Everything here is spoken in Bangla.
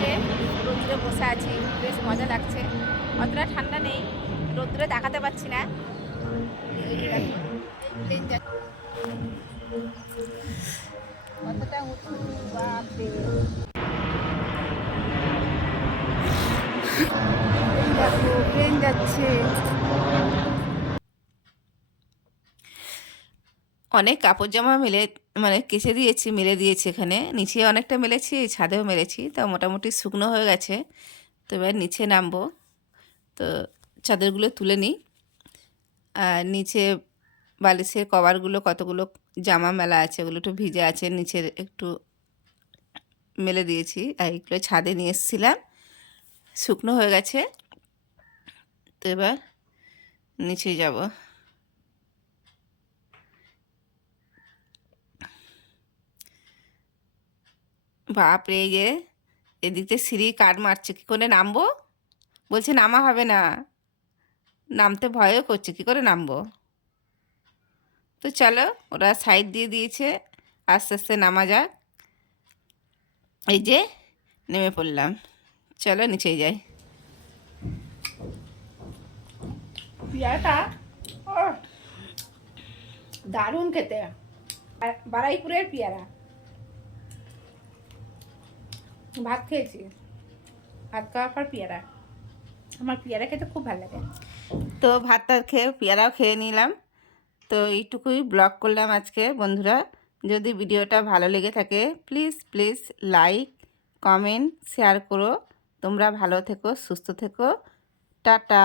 যে রোদ্রে বসে আছি, বেশ মজা লাগছে। অতটা ঠান্ডা নেই, রোদ্রে দেখাতে পারছি না। এই যে দেখো, এই প্লেন যাচ্ছে কতটা উঁচু, বাপরে। এই দেখো প্লেন যাচ্ছে। অনেক কাপড় জামা মেলে মানে কেচে দিয়েছি, মেলে দিয়েছি, এখানে নিচে অনেকটা মেলেছি, ছাদেও মেলেছি, তা মোটামুটি শুকনো হয়ে গেছে। তো এবার নিচে নামবো, তো চাদরগুলো তুলে নিই। আর নিচে বালিশের কভারগুলো কতগুলো জামা মেলা আছে, ওগুলো একটু ভিজে আছে, নিচে একটু মেলে দিয়েছি। আর এগুলো ছাদে নিয়ে এসেছিলাম, শুকনো হয়ে গেছে। তো এবার নিচে যাব। বাপরে, এই যে এদিক থেকে সিঁড়ি কাঠ মারছে, কী করে নামবো? বলছে নামা হবে না, নামতে ভয়ও করছে, কী করে নামবো? তো চলো, ওরা সাইড দিয়ে দিয়েছে, আস্তে আস্তে নামা যাক। এই যে নেমে পড়লাম, চলো নিচে যাই। পেয়ারাটা দারুণ খেতে, আর বারাইপুরের পেয়ারা। ভাত খেয়েছি, ভাত খাওয়ার পর পেয়ারা, আমার পেয়ারা খেতে খুব ভালো লাগে। তো ভাতটা খেয়ে পেয়ারাও খেয়ে নিলাম। তো এইটুকুই ব্লগ করলাম আজকে বন্ধুরা। যদি ভিডিওটা ভালো লেগে থাকে please please like comment share করো। তোমরা ভালো থেকো, সুস্থ থেকো, টাটা।